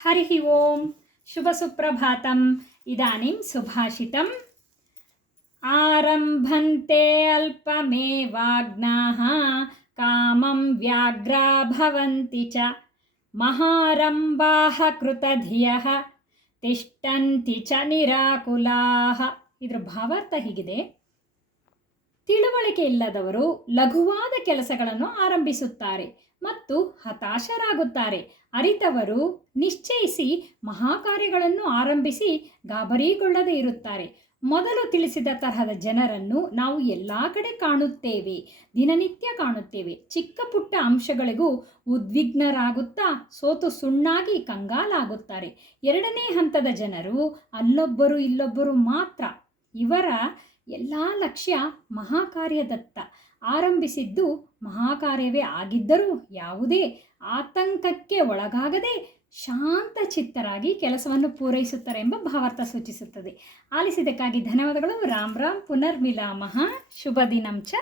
हरिः ओं शुभसुप्रभातम्। इदानीं सुभाषितम्। आरम्भन्ते अल्पमेवाग्नाः कामं व्याघ्रा भवन्ति च महारम्भाः कृतधियः तिष्ठन्ति च निराकुलाः। ಇದರ ಭಾವಾರ್ಥ ಹೀಗಿದೆ: ತಿಳುವಳಿಕೆ ಇಲ್ಲದವರು ಲಘುವಾದ ಕೆಲಸಗಳನ್ನು ಆರಂಭಿಸುತ್ತಾರೆ ಮತ್ತು ಹತಾಶರಾಗುತ್ತಾರೆ. ಅರಿತವರು ನಿಶ್ಚಯಿಸಿ ಮಹಾಕಾರ್ಯಗಳನ್ನು ಆರಂಭಿಸಿ ಗಾಬರಿಗೊಳ್ಳದೇ ಇರುತ್ತಾರೆ. ಮೊದಲು ತಿಳಿಸಿದ ತರಹದ ಜನರನ್ನು ನಾವು ಎಲ್ಲ ಕಡೆ ಕಾಣುತ್ತೇವೆ, ದಿನನಿತ್ಯ ಕಾಣುತ್ತೇವೆ. ಚಿಕ್ಕ ಪುಟ್ಟ ಅಂಶಗಳಿಗೂ ಉದ್ವಿಗ್ನರಾಗುತ್ತಾ ಸೋತು ಸುಣ್ಣಾಗಿ ಕಂಗಾಲಾಗುತ್ತಾರೆ. ಎರಡನೇ ಹಂತದ ಜನರು ಅಲ್ಲೊಬ್ಬರು ಇಲ್ಲೊಬ್ಬರು ಮಾತ್ರ. ಇವರ ಎಲ್ಲ ಲಕ್ಷ್ಯ ಮಹಾಕಾರ್ಯದತ್ತ. ಆರಂಭಿಸಿದ್ದು ಮಹಾಕಾರ್ಯವೇ ಆಗಿದ್ದರೂ ಯಾವುದೇ ಆತಂಕಕ್ಕೆ ಒಳಗಾಗದೆ ಶಾಂತ ಚಿತ್ತರಾಗಿ ಕೆಲಸವನ್ನು ಪೂರೈಸುತ್ತಾರೆ ಎಂಬ ಭಾವಾರ್ಥ ಸೂಚಿಸುತ್ತದೆ. ಆಲಿಸಿದ್ದಕ್ಕಾಗಿ ಧನ್ಯವಾದಗಳು. ರಾಮ್ ರಾಮ್. ಪುನರ್ಮಿಲಾಮಃ. ಶುಭ ದಿನಂಚ.